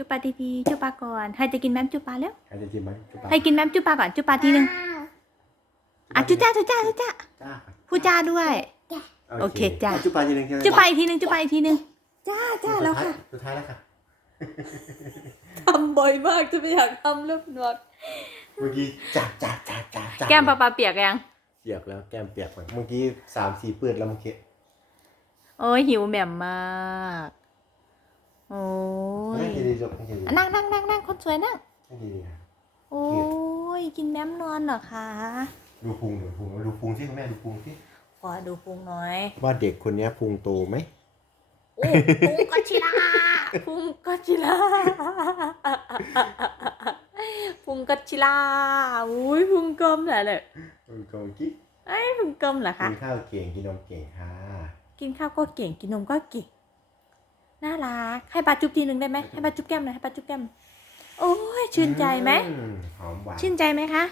จุ๊บปลาทีๆจุ๊บปลาก่อนใครจะกินแมมจุ๊บปลาแล้วใครจะจิ้มไหมจุ๊บปลาใครกินแมมจุ๊บปลาก่อนจุ๊บปลาทีหนึงอะจุ๊จ้าจุ๊จ้าจุ๊จ้าจ้าพูดจ้าด้วย โอเคจ้ะ จุ๊บปลาทีนึงใช่ไหมจุ๊บปลาอีกทีหนึงจุ๊บปลาอีกทีหนึงจ้าจ้าแล้วค่ะสุดท้ายแล้วค่ะทำบ่อยมากจะไม่อยากทำเริ่มนวดเมื่อกี้จับจับจับจับจับแก้มปลาปลาเปียกยังเปียกแล้วแก้มเปียกไปเมื่อกี้สามสี่ปืดแล้วเมื่อกี้โอ้ยหิวแหม่มมาก โอ้ยนั่งดีๆจบนั่งดีนั่งนั่งนั่งนั่งคนสวยนั่งๆนั่งดีๆนะโอ้ยกินแหม่มนอนเหรอคะ ดูพุงดูพุงดูพุงที่คุณแม่ดูพุงที่ขอดูพุงหน่อยว่าเด็กคนนี้พุงโตไหมโอ้พุงก็ชิลาพุงก็ชิลาพุงก็ชิลาอุ้ยพุงกลมเหรอเลยพุงโตกิ๊กไอ้ยพุงกลมเหรอกิคะนข้าวเก่งกินนมเก่งค่ะ กินข้าวก็เก่งกินนมก็เก่ง น่ารักให้ปลาจุ๊บทีหนึ่งได้ไหมให้ปลาจุ๊บแก้มหน่อยให้ปลาจุ๊บแก้มโอ้ยชื่นใจไหมอืหอมหวานชื่นใจไหมคะ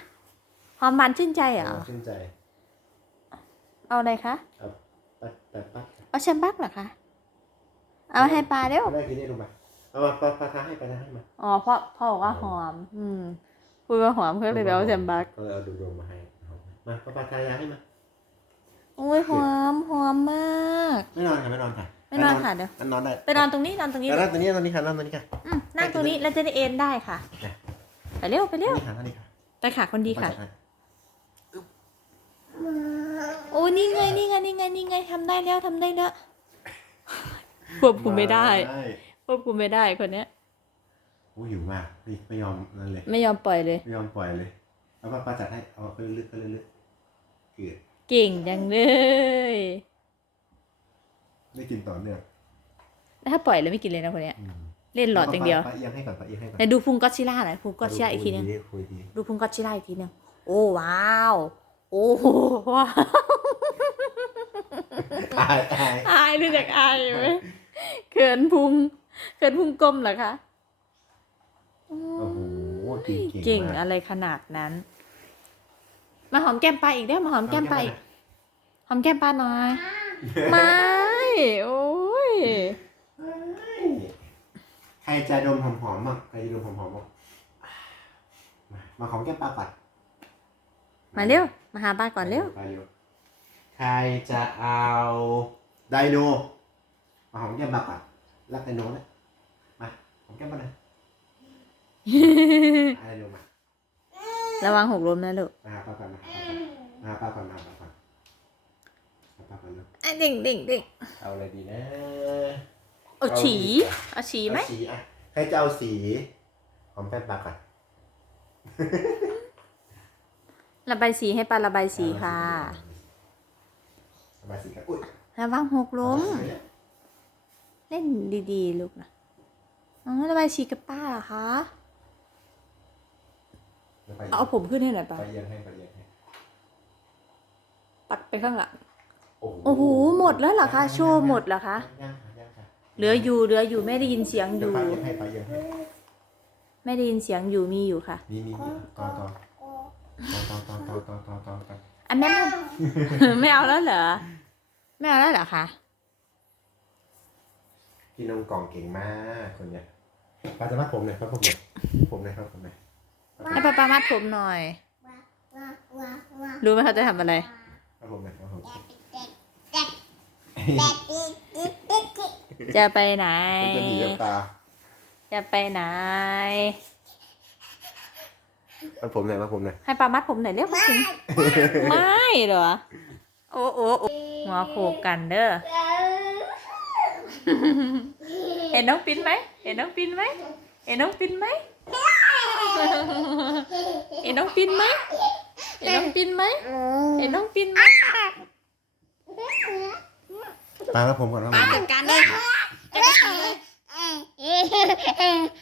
หอมหวานชื่นใจเหรอชื่นใจเอาอะไรคะเอาปัดปัดปัดเอาแชมบักเหรอคะเอาให้ปลาเร็วแม่กินได้ลงมาเอามาปลาปลาทาให้ปลาทาให้มาอ๋อพ่อพ่อบอกว่าหอม อืมพูดว่าหอมเขาเลยไปเอาแชมบักก็เลยเอาดูดมมาให้เอามาปลาปลาทายาให้มาโอ้ยหอมหอมมาก ไม่นอนค่ะไม่นอนค่ะไม่นอนค่ะเดี๋ยวนอนได้ไปนอนตรงนี้นอนตรงนี้นอนตรงนี้นอนตรงนี้ค่ะนอนตรงนี้ค่ะอืมนั่งตรงนี้แล้วจะได้เอนได้ค่ะจ้ะไปเร็วไปเร็วนี่ค่ะนี่ค่ะไปค่ะคนดีค่ะปลาจัให้โอ้นี่ไงนี่ไงนี่ไงนี่ไงทำได้แล้วทำได้แล้วควบคุมไม่ได้ได้ควบคุมไม่ได้คนเนี้ยโอ้หิวมากนี่ไม่ยอมนั่นเลย ไม่ยอมปล่อยเลย ไม่ยอมปล่อยเลยเอาปลาปลาจัดให้เอาไปลึกๆไปลึกๆเกลือเก่งจังเลย ได้กินต่อเนื่องแล้วถ้าปล่อยแล้วไม่กินเลยนะคนเนี้ย อืมเล่นหลอดอย่างเดียวปลาเอียงให้ก่อนปลาเอียงให้ก่อนไหนดูพุงก็อดซิลล่าหน่อยพุงก็อดซิลล่าอีกทีนึง คุยดีคุยดีดูพุงก็อดซิลล่าอีกทีนึง โอ้ว้าว โอ้โหว้าวอายอายอายรู้จักอายไหมเขินพุงเขินพุงกลมเหรอคะโอ้โอ้โหเก่งเก่งมากอะไรขนาดนั้น มาหอมแก้มปลาอีกเด้อมาหอมแก้มปลาอีกหอมแก้มปลาหน่อยไม่ โอ้ยใครจะดมหอมๆบ้างใครจะดมหอมๆบ้างมามาหอมแก้มปลาปัดมาเร็ว มาหาปลาก่อนเร็ว ไปเร็วใครจะเอาไดโนมาหอมแก้มปลาปัดรักไดโนนะมาหอมแก้มปลาหน่อยไดโนมาระวังหกล้มนะลูกมาหาปลาก่อนมาหาปลาก่อนมาหาปลาก่อนมาหาปลาก่อน เร็วอะเด็กเด็กเด็กเอาอะไรดีนะเอาฉีเอาฉีไหมเอาสีอะใครจะเอาสีหอมแก้มปลาก่อนระบายสีให้ปลาระบายสีค่ะระบายสีกันอุ้ยระวังหกล้ม เล่นดีๆ ลูกนะอ๋อระบายสีกับป้าเหรอคะเอาผมขึ้นให้หน่อยป้าไปเอียงให้ไปเอียงให้ปัดไปข้างหลัง โอ้โหหมดแล้วเหรอคะ โชว์หมดเหรอคะ ยังค่ะยังค่ะเหลืออยู่เหลืออยู่ไม่ได้ยินเสียงอเดี๋ยวยู่ไปเอียงให้ไปเอียงให้ไม่ได้ยินเสียงอยู่มีอยู่ค่ะนี่นี่นี่ต่อต่อต่อต่อต่อต่อต่อต่อต่ออันแม่ไม่เอาแล้วเหรอไม่เอาแล้วเหรอคะกินนมกล่องเก่งมากคนเนี้ยปลาจะมัดผมหน่อยครับผมหน่อยผมหน่อยครับผมหน่อยให้ป้าป้ามัดผมหน่อย รู้ไหมเขาจะทำอะไรครับผมหน่อยครับผม จะไปไหนเป็นจะหนีกับตาจะไปไหนมัดผมหน่อยมัดผมหน่อยให้ปลามัดผมหน่อยเร็วมาถึงไม่เหรอ โอ้โอ้โอ้หัวโขกกันเด้อ เห็นน้องปินไหม เห็นน้องปินไหม เห็นน้องปินไหม เห็นน้องปินไหม เห็นน้องปินไหมเห็นน้อง ปินไหมตามัดผมก่อนมัดผปามจัดการเลย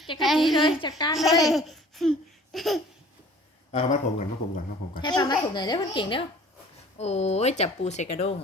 จัดการเลยจัดการเลยเอามัดผมก่อนมัดผมก่อนมัดผมก่อนให้ปลามัดผมหน่อยเร็วคนเก่งเร็วโอ้ยจับปูใส่กระด้ง